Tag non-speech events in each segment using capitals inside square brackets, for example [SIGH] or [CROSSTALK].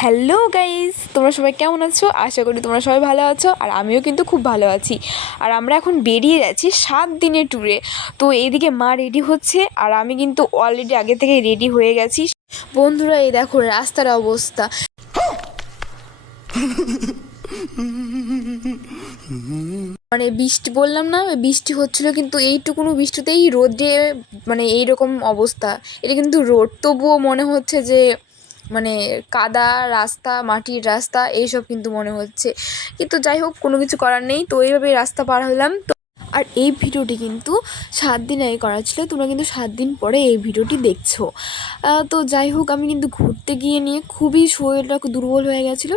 Hello guys তোমরা সবাই কেমন আছো? আশা করি তোমরা সবাই ভালো আছো, আর আমিও কিন্তু খুব ভালো আছি। আর আমরা এখন বেরিয়ে যাচ্ছি সাত দিনের ট্যুরে তো এইদিকে মা রেডি হচ্ছে, আর আমি কিন্তু অলরেডি আগে থেকে রেডি হয়ে গেছি। বন্ধুরা, এই দেখো রাস্তার অবস্থা। মানে বৃষ্টি, বললাম না, বৃষ্টি হচ্ছিল কিন্তু এইটুকুনো বৃষ্টিতেই রোদে মানে এইরকম অবস্থা। এটা কিন্তু রোড তবুও মনে হচ্ছে যে মানে কাদা রাস্তা, মাটির রাস্তা, এইসব কিন্তু মনে হচ্ছে। কিন্তু যাই হোক, কোনো কিছু করার নেই, তো এইভাবেই রাস্তা পার হলাম। তো আর এই ভিডিওটি কিন্তু সাত দিন আগে করা ছিল, তোমরা কিন্তু সাত দিন পরে এই ভিডিওটি দেখছ। তো যাই হোক, আমি কিন্তু ঘুরতে গিয়ে নিয়ে খুবই শরীরটা দুর্বল হয়ে গেছিল।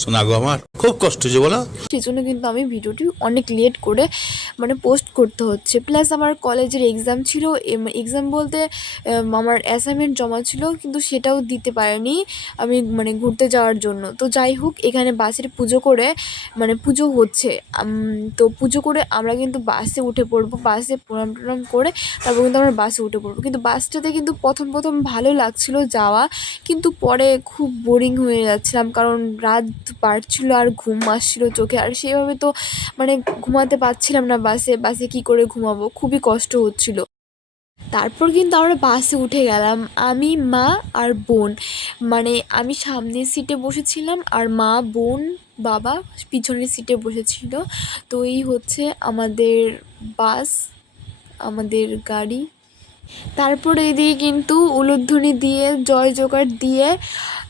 শোনা গো আমার, খুব কষ্ট হচ্ছে বলো। সেই জন্য কিন্তু আমি ভিডিওটি অনেক লেট করে মানে পোস্ট করতে হচ্ছে। প্লাস আমার কলেজের এক্সাম ছিল এক্সাম বলতে আমার অ্যাসাইনমেন্ট জমা ছিল, কিন্তু সেটাও দিতে পারিনি আমি মানে ঘুরতে যাওয়ার জন্য। তো যাই হোক, এখানে বাসের পুজো করে মানে পুজো হচ্ছে। তো পুজো করে আমরা কিন্তু বাসে উঠে পড়ব। বাসে প্রণাম টনাম করে তারপর কিন্তু আমরা বাসে উঠে পড়ব। কিন্তু বাসটাতে কিন্তু প্রথম প্রথম ভালো লাগছিল যাওয়া, কিন্তু পরে খুব বোরিং হয়ে যাচ্ছিলাম। কারণ রাত বাড়ছিল আর ঘুম আসছিল চোখে। আর সেভাবে তো মানে ঘুমাতে পারছিলাম না বাসে। বাসে কি করে ঘুমাবো? খুবই কষ্ট হচ্ছিল। তারপর কিন্তু আমরা বাসে উঠে গেলাম। আমি, মা আর বোন। মানে আমি সামনের সিটে বসেছিলাম আর মা, বোন, বাবা পিছনের সিটে বসেছিল। তো এই হচ্ছে আমাদের বাস, আমাদের গাড়ি। তারপরে এদিকে কিন্তু উলুধ্বনি দিয়ে, জয় জোগাড় দিয়ে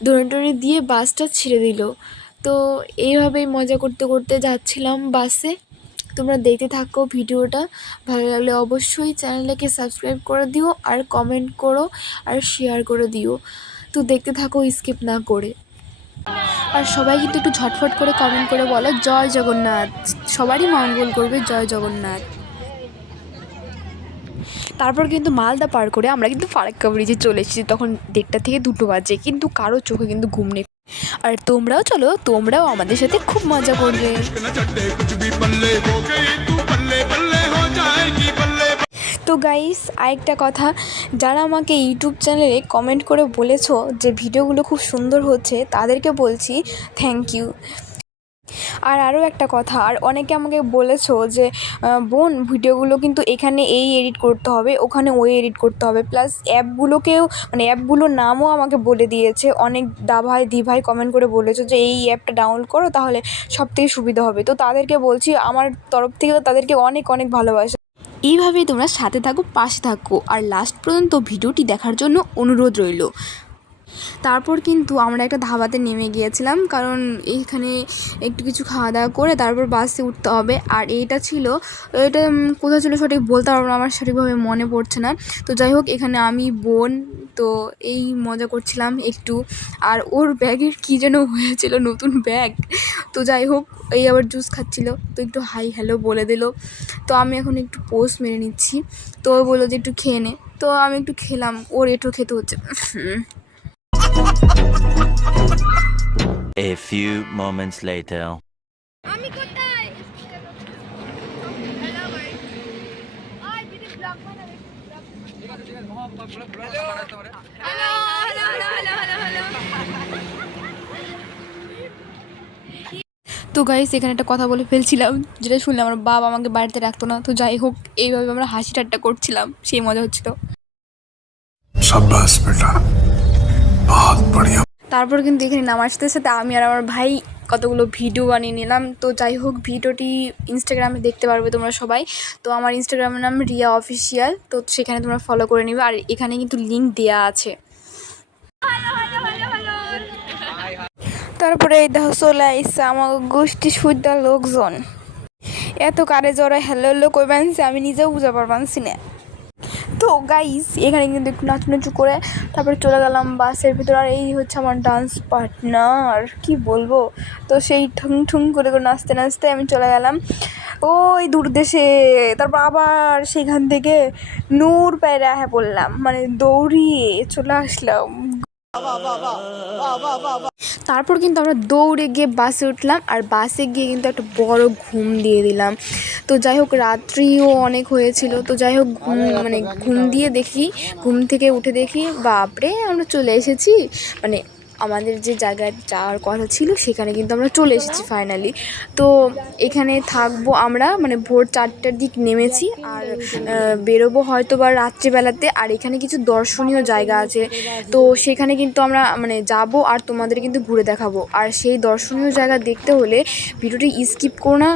ধনে দিয়ে বাসটা ছেড়ে দিল। তো এইভাবেই মজা করতে করতে যাচ্ছিলাম বাসে। তোমরা দেখতে থাকো ভিডিওটা। ভালো লাগলে অবশ্যই চ্যানেলটাকে সাবস্ক্রাইব করে দিও আর কমেন্ট করো আর শেয়ার করে দিও। তো দেখতে থাকো, স্কিপ না করে। আর সবাই কিন্তু একটু ঝটফট করে কমেন্ট করে বলো, জয় জগন্নাথ। সবারই মঙ্গল করবে, জয় জগন্নাথ। তারপর কিন্তু মালদা পার করে আমরা কিন্তু ফারাক্কা ব্রিজে চলে এসেছি। তখন দেড়টা থেকে দুটো বাজে, কিন্তু কারও চোখে কিন্তু ঘুম নেই। আর তোমরাও চলো, তোমরাও আমাদের সাথে খুব মজা করবে। তো গাইস আরেকটা কথা, যারা আমাকে ইউটিউব চ্যানেলে কমেন্ট করে বলেছ যে ভিডিওগুলো খুব সুন্দর হচ্ছে, তাদেরকে বলছি থ্যাংক ইউ আর আরও একটা কথা, আর অনেকে আমাকে বলেছ যে বোন, ভিডিওগুলো কিন্তু এখানে এই এডিট করতে হবে, ওখানে ওই এডিট করতে হবে প্লাস অ্যাপগুলোকেও মানে অ্যাপগুলোর নামও আমাকে বলে দিয়েছে, অনেক দাভাই, দিভাই কমেন্ট করে বলেছ যে, এই অ্যাপটা ডাউনলোড করো, তাহলে সব থেকে সুবিধা হবে। তো তাদেরকে বলছি, আমার তরফ থেকে তাদেরকে অনেক অনেক ভালোবাসা। এইভাবেই তোমরা সাথে থাকো, পাশে থাকো, আর লাস্ট পর্যন্ত ভিডিওটি দেখার জন্য অনুরোধ রইল। তারপর কিন্তু আমরা একটা ধাবাতে নেমে গিয়েছিলাম, কারণ এইখানে একটু কিছু খাওয়া দাওয়া করে তারপর বাসে উঠতে হবে। আর এইটা ছিল, এটা কোথায় ছিল সঠিক বলতে পারব না, আমার সঠিকভাবে মনে পড়ছে না। তো যাই হোক, এখানে আমি, বোন, তো এই মজা করছিলাম একটু। আর ওর ব্যাগের কী যেন হয়েছিল, নতুন ব্যাগ। তো যাই হোক, এই আবার জুস খাচ্ছিল। তো একটু হাই হ্যালো বলে দিল। তো আমি এখন একটু পোস্ট মেরে নিচ্ছি। তো বলল যে একটু খেয়ে নে। তো আমি একটু খেলাম, ওর এঁটো খেতে হচ্ছে। A few moments later. আমি কোথায়? Hello hello hello hello hello তো গাইস এখানে একটা কথা বলে ফেলছিলাম যেটা শুনলাম আমার বাবা আমাকে বাড়িতে রাখতো না। তো যাই হোক এইভাবে আমরা হাসি ঠাট্টা করছিলাম সেই মজা হচ্ছিল। সাব্বাস বেটা। তারপর কিন্তু এখানে নামার সাথে সাথে আমি আর আমার ভাই কতগুলো ভিডিও বানিয়ে নিলাম। তো যাই হোক, ভিডিওটি ইনস্টাগ্রামে দেখতে পারবে তোমরা সবাই। তো আমার ইনস্টাগ্রামের নাম রিয়া অফিসিয়াল। তো সেখানে তোমরা ফলো করে নিবে। আর এখানে কিন্তু লিঙ্ক দেওয়া আছে। তারপরে এই দেখো, চলে আইসা আমার গোষ্ঠী সুদ্ধার লোকজন। এত কারে জোরে হ্যালো হ্যালো কই বানছে আমি নিজেও বুঝা পারবানছি না। তো গাইস এখানে কিন্তু একটু নাচু নাচু করে তারপরে চলে গেলাম বাসের ভিতর, আর এই হচ্ছে আমার ডান্স পার্টনার কি বলব? তো সেই ঠুং ঠুং করে করে নাচতে নাচতে আমি চলে গেলাম ওই দূর দেশে। তারপর আবার সেখান থেকে নূর পায়রা হ্যাঁ পড়লাম মানে দৌড়িয়ে চলে আসলাম। তারপর কিন্তু আমরা দৌড়ে গিয়ে বাসে উঠলাম আর বাসে গিয়ে কিন্তু একটা বড় ঘুম দিয়ে দিলাম। তো যাই হোক, রাত্রিও অনেক হয়েছিল। তো যাই হোক, ঘুম মানে ঘুম দিয়ে দেখি, ঘুম থেকে উঠে দেখি, বাপরে, আমরা চলে এসেছি। মানে আমাদের যে জায়গায় যাওয়ার কথা ছিল, সেখানে কিন্তু আমরা চলে এসেছি ফাইনালি তো এখানে থাকব আমরা মানে ভোর চারটার দিক নেমেছি আর বেরোবো হয়তো বা রাত্রিবেলাতে। আর এখানে কিছু দর্শনীয় জায়গা আছে। তো সেখানে কিন্তু আমরা মানে যাব আর তোমাদের কিন্তু ঘুরে দেখাবো। আর সেই দর্শনীয় জায়গা দেখতে হলে ভিডিওটি স্কিপ করো না।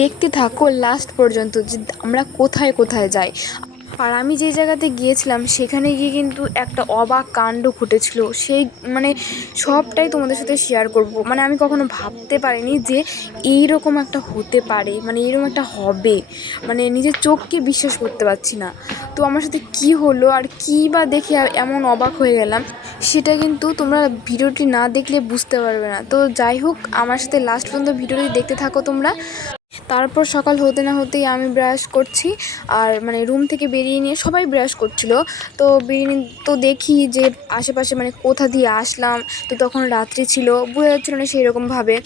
দেখতে থাকো লাস্ট পর্যন্ত যে আমরা কোথায় কোথায় যাই। আর আমি যে জায়গাতে গিয়েছিলাম, সেখানে গিয়ে কিন্তু একটা অবাক কাণ্ড ঘটেছিল। সেই মানে সবটাই তোমাদের সাথে শেয়ার করব। মানে আমি কখনো ভাবতে পারিনি যে এই রকম একটা হতে পারে মানে এইরকম একটা হবে। মানে নিজের চোখকে বিশ্বাস করতে পারছি না। তো আমার সাথে কি হলো আর কী বা দেখে এমন অবাক হয়ে গেলাম, সেটা কিন্তু তোমরা ভিডিওটি না দেখলে বুঝতে পারবে না। তো যাই হোক, আমার সাথে লাস্ট পর্যন্ত ভিডিওটি দেখতে থাকো তোমরা। তারপর সকাল হতে না হতেই আমি ব্রাশ করছি আর মানে রুম থেকে বেরিয়ে নিয়ে সবাই ব্রাশ করছিল। তো বেরিয়ে তো দেখি যে আশেপাশে মানে কোথা দিয়ে আসলাম, তো তখন রাত্রি ছিল, বোঝা যাচ্ছিল না সেই রকমভাবে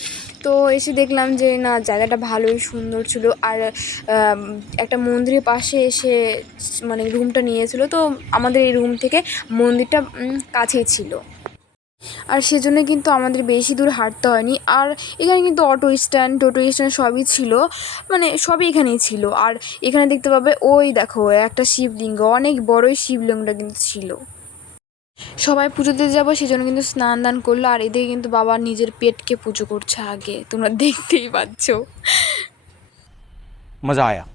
তো এসে দেখলাম যে না, জায়গাটা ভালোই সুন্দর ছিল আর একটা মন্দিরের পাশে এসে মানে রুমটা নিয়েছিল। তো আমাদের এই রুম থেকে মন্দিরটা কাছেই ছিল। আর সেজন্য কিন্তু আমাদের বেশি দূর হাঁটতে হয়নি। আর এখানে কিন্তু অটো স্ট্যান্ড টোটো স্ট্যান্ড সবই ছিল। মানে সবই এখানেই ছিল। আর এখানে দেখতে পাবে, ওই দেখো, একটা শিবলিঙ্গ, অনেক বড়ই শিবলিঙ্গটা কিন্তু ছিল। সবাই পুজো দিতে যাব সেই জন্য কিন্তু স্নান দান করল। আর এদিকে কিন্তু বাবা নিজের পেটকে পুজো করছে আগে। তোমরা দেখতেই পাচ্ছ। মজা আয়া।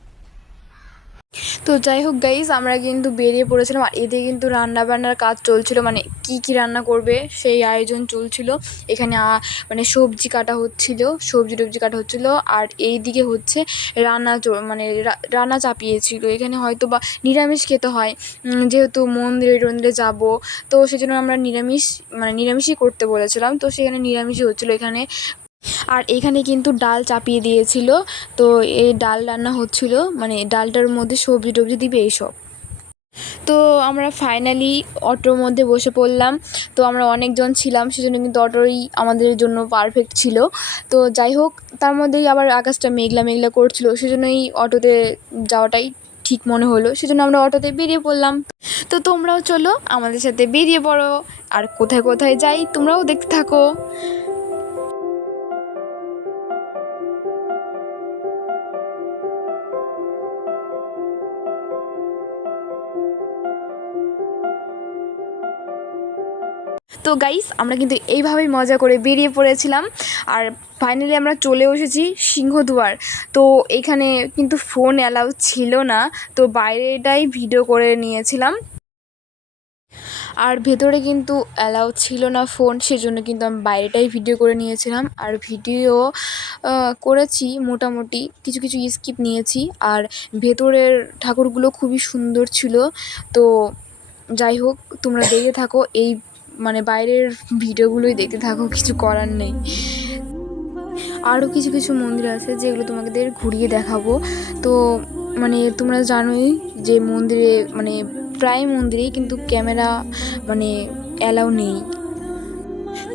তো যাই হোক গাইজ আমরা কিন্তু বেরিয়ে পড়েছিলাম আর এদিকে কিন্তু রান্না বান্নার কাজ চলছিল। মানে কি কি রান্না করবে সেই আয়োজন চলছিল। এখানে মানে সবজি কাটা হচ্ছিল, সবজি টবজি কাটা হচ্ছিল আর এই দিকে হচ্ছে রান্না মানে রান্না চাপিয়েছিল। এখানে হয়তো বা নিরামিষ খেতে হয়। যেহেতু মন্দিরে টন্দিরে যাব, তো সেজন্য আমরা নিরামিষ মানে নিরামিষই করতে বলেছিলাম। তো সেখানে নিরামিষই হচ্ছিল। এখানে আর এখানে কিন্তু ডাল চাপিয়ে দিয়েছিল। তো এই ডাল রান্না হচ্ছিল মানে ডালটার মধ্যে সবজি টবজি দিবে এইসব। তো আমরা ফাইনালি অটোর মধ্যে বসে পড়লাম। তো আমরা অনেকজন ছিলাম, সেজন্য কিন্তু অটোই আমাদের জন্য পারফেক্ট ছিল। তো যাই হোক, তার মধ্যেই আবার আকাশটা মেঘলা মেঘলা করছিল, সেজন্যই অটোতে যাওয়াটাই ঠিক মনে হলো। সেজন্য আমরা অটোতে বেরিয়ে পড়লাম। তো তোমরাও চলো আমাদের সাথে বেরিয়ে পড়ো। আর কোথায় কোথায় যাই তোমরাও দেখতে থাকো। তো গাইস আমরা কিন্তু এইভাবেই মজা করে বেরিয়ে পড়েছিলাম। আর ফাইনালি আমরা চলেও এসেছি সিংহদুয়ার। তো এখানে কিন্তু ফোন অ্যালাউ ছিল না, তো বাইরেটাই ভিডিও করে নিয়েছিলাম। আর ভেতরে কিন্তু অ্যালাউ ছিল না ফোন সেজন্য কিন্তু আমি বাইরেটাই ভিডিও করে নিয়েছিলাম। আর ভিডিও করেছি মোটামুটি, কিছু কিছু স্কিপ নিয়েছি। আর ভেতরের ঠাকুরগুলো খুবই সুন্দর ছিল। তো যাই হোক, তোমরা দেখে থাকো এই মানে বাইরের ভিডিওগুলোই দেখতে থাকো, কিছু করার নেই। আরও কিছু কিছু মন্দির আছে যেগুলো তোমাদের ঘুরিয়ে দেখাবো। তো মানে তোমরা জানোই যে মন্দিরে মানে প্রায় মন্দিরেই কিন্তু ক্যামেরা মানে অ্যালাউ নেই।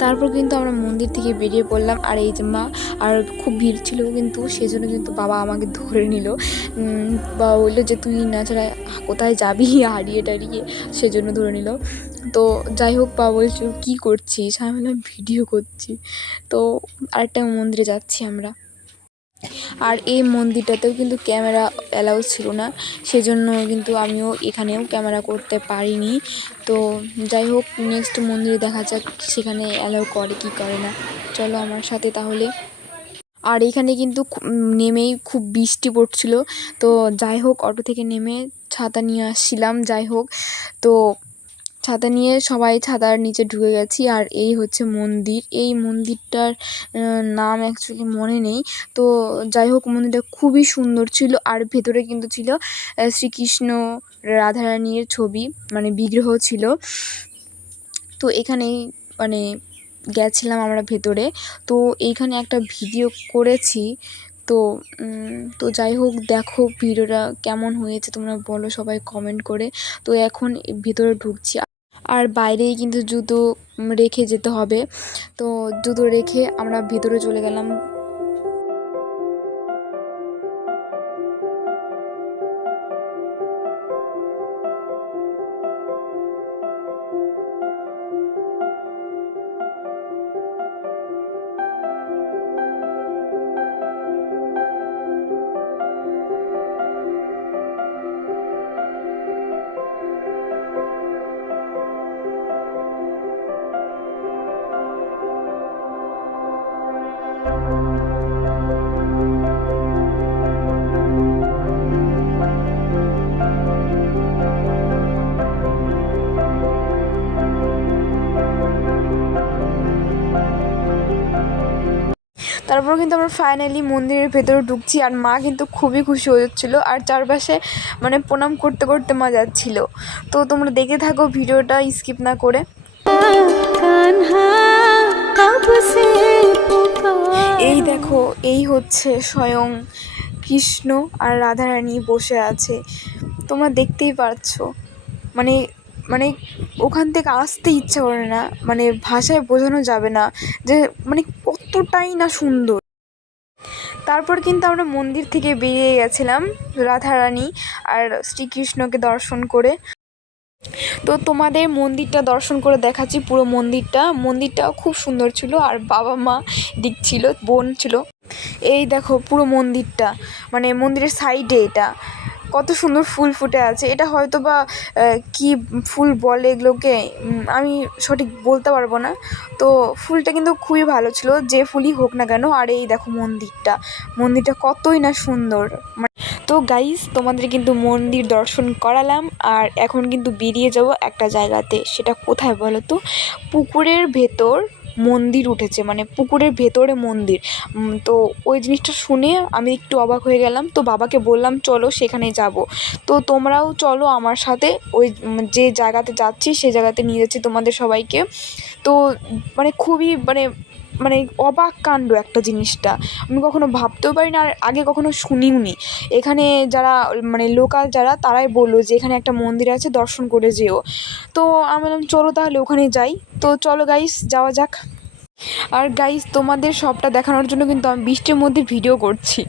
তারপর কিন্তু আমরা মন্দির থেকে বেরিয়ে পড়লাম। আর এই যে মা, আর খুব ভিড় ছিল কিন্তু, সেজন্য কিন্তু বাবা আমাকে ধরে নিল। বা বলল যে, তুই না ছাড়া কোথায় যাবি? [LAUGHS] হারিয়ে টারিয়ে সেজন্য ধরে নিল। তো যাই হোক, বাবা বলছো কী করছিস? আমি ভিডিও করছি। তো আরেকটা মন্দিরে যাচ্ছি আমরা। আর এই মন্দিরটাতেও কিন্তু ক্যামেরা অ্যালাউ ছিল না, সেজন্য কিন্তু আমিও এখানেও ক্যামেরা করতে পারিনি। তো যাই হোক, নেক্সট মন্দিরে দেখা যাক সেখানে অ্যালাউ করে কি করে না। চলো আমার সাথে তাহলে। আর এখানে কিন্তু নেমেই খুব বৃষ্টি পড়ছিল। তো যাই হোক, অটো থেকে নেমে ছাতা নিয়ে আসছিলাম, যাই হোক। তো ছাতা নিয়ে সবাই ছাতার নিচে ঢুকে গেছি আর এই হচ্ছে মন্দির। এই মন্দিরটার নাম অ্যাকচুয়ালি মনে নেই। তো যাই হোক, মন্দিরটা খুবই সুন্দর ছিল আর ভেতরে কিন্তু ছিল শ্রীকৃষ্ণ রাধারানীর ছবি মানে বিগ্রহ ছিল। তো এখানেই মানে গেছিলাম আমরা ভেতরে। তো এইখানে একটা ভিডিও করেছি। তো তো যাই হোক, দেখো ভিডিওটা কেমন হয়েছে, তোমরা বলো সবাই কমেন্ট করে। তো এখন ভেতরে ঢুকছি। আর বাইরেই কিন্তু জুতো রেখে যেতে হবে। তো জুতো রেখে আমরা ভিতরে চলে গেলাম। তারপর কিন্তু আমরা ফাইনালি মন্দিরের ভেতরে ঢুকছি আর মা কিন্তু খুবই খুশি হয়ে যাচ্ছিল আর চারপাশে মানে প্রণাম করতে করতে মা যাচ্ছিল। তো তোমরা দেখে থাকো ভিডিওটা স্কিপ না করে। এই দেখো এই হচ্ছে স্বয়ং কৃষ্ণ আর রাধারানী বসে আছে। তোমরা দেখতেই পারছ। মানে মানে ওখান থেকে আসতে ইচ্ছা করে না। মানে ভাষায় বোঝানো যাবে না যে মানে কতটাই না সুন্দর। তারপর কিন্তু আমরা মন্দির থেকে বেরিয়ে গেছিলাম রাধারানী আর শ্রীকৃষ্ণকে দর্শন করে। তো তোমাদের মন্দিরটা দর্শন করে দেখাচ্ছি পুরো মন্দিরটা। মন্দিরটাও খুব সুন্দর ছিল আর বাবা মা দিক ছিল, বোন ছিল। এই দেখো পুরো মন্দিরটা মানে মন্দিরের সাইডে এটা। কত সুন্দর ফুল ফুটে আছে। এটা হয়তো বা কি ফুল বলে এগুলোকে আমি সঠিক বলতে পারব না। তো ফুলটা কিন্তু খুবই ভালো ছিল, যে ফুলই হোক না কেন। আর এই দেখো মন্দিরটা মন্দিরটা কতই না সুন্দর। মানে তো গাইস তোমাদের কিন্তু মন্দির দর্শন করালাম। আর এখন কিন্তু বেরিয়ে যাব একটা জায়গাতে, সেটা কোথায় বলো তো পুকুরের ভেতর। মন্দির উঠেছে মানে পুকুরের ভেতরে মন্দির। তো ওই জিনিসটা শুনে আমি একটু অবাক হয়ে গেলাম। তো বাবাকে বললাম, চলো সেখানে যাব। তো তোমরাও চলো আমার সাথে, ওই যে জায়গাতে যাচ্ছি সেই জায়গাতে নিয়ে যাচ্ছি তোমাদের সবাইকে। তো মানে খুবই মানে মানে অবাক কাণ্ড একটা জিনিসটা। আমি কখনো ভাবতেও পারি না আর আগে কখনো শুনিও নি। এখানে যারা মানে লোকাল যারা, তারাই বলল যে এখানে একটা মন্দির আছে, দর্শন করে যেও। তো আমি বললাম, চলো তাহলে ওখানে যাই। তো চলো গাইস যাওয়া যাক। আর গাইস তোমাদের সবটা দেখানোর জন্য কিন্তু আমি বৃষ্টির মধ্যে ভিডিও করছি।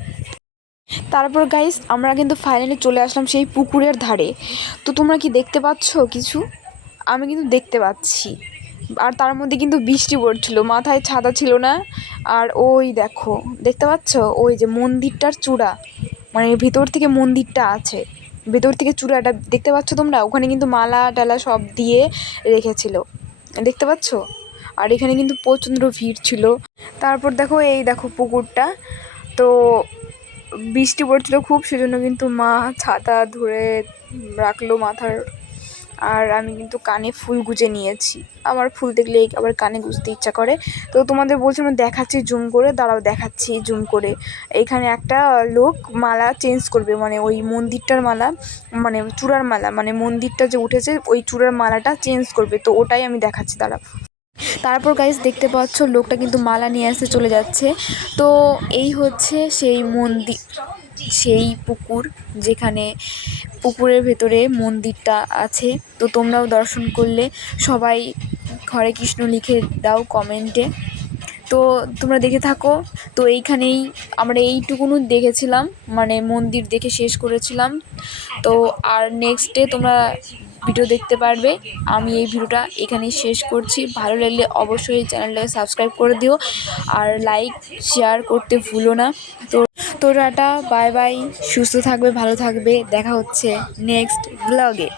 তারপর গাইস আমরা কিন্তু ফাইনালি চলে আসলাম সেই পুকুরের ধারে। তো তোমরা কি দেখতে পাচ্ছ কিছু? আমি কিন্তু দেখতে পাচ্ছি। আর তার মধ্যে কিন্তু বৃষ্টি পড়ছিল, মাথায় ছাতা ছিল না। আর ওই দেখো, দেখতে পাচ্ছ? ওই যে মন্দিরটার চূড়া মানে ভিতর থেকে মন্দিরটা আছে। ভেতর থেকে চূড়াটা দেখতে পাচ্ছ তোমরা? ওখানে কিন্তু মালা টালা সব দিয়ে রেখেছিল। দেখতে পাচ্ছ? আর এখানে কিন্তু প্রচণ্ড ভিড় ছিল। তারপর দেখো, এই দেখো পুকুরটা। তো বৃষ্টি পড়ছিল খুব, সেজন্য কিন্তু মা ছাতা ধরে রাখল মাথার আর আমি কিন্তু কানে ফুল গুজে নিয়েছি। আমার ফুল দেখলে আবার কানে গুজতে ইচ্ছা করে। তো তোমাদের বলছিলাম দেখাচ্ছি জুম করে, দাঁড়াও দেখাচ্ছি জুম করে। এখানে একটা লোক মালা চেঞ্জ করবে মানে ওই মন্দিরটার মালা মানে চূড়ার মালা মানে মন্দিরটা যে উঠেছে ওই চূড়ার মালাটা চেঞ্জ করবে। তো ওটাই আমি দেখাচ্ছি, দাঁড়াও। তারপর গাইজ দেখতে পাচ্ছ লোকটা কিন্তু মালা নিয়ে আসতে চলে যাচ্ছে। তো এই হচ্ছে সেই মন্দির সেই পুকুর যেখানে পুকুরের ভেতরে মন্দিরটা আছে। তো তোমরাও দর্শন করলে। সবাই হরে কৃষ্ণ লিখে দাও কমেন্টে তো তোমরা দেখে থাকো। তো এইখানেই আমরা এইটুকুনও দেখেছিলাম। মানে মন্দির দেখে শেষ করেছিলাম। তো আর নেক্সট ডে তোমরা ভিডিও দেখতে পারবে। আমি এই ভিডিওটা এখানেই শেষ করছি। ভালো লাগলে অবশ্যই চ্যানেলটাকে সাবস্ক্রাইব করে দিও। আর লাইক শেয়ার করতে ভুলো না। তো তো টাটা বাই বাই সুস্থ থাকবে ভালো থাকবে দেখা হচ্ছে নেক্সট ব্লগে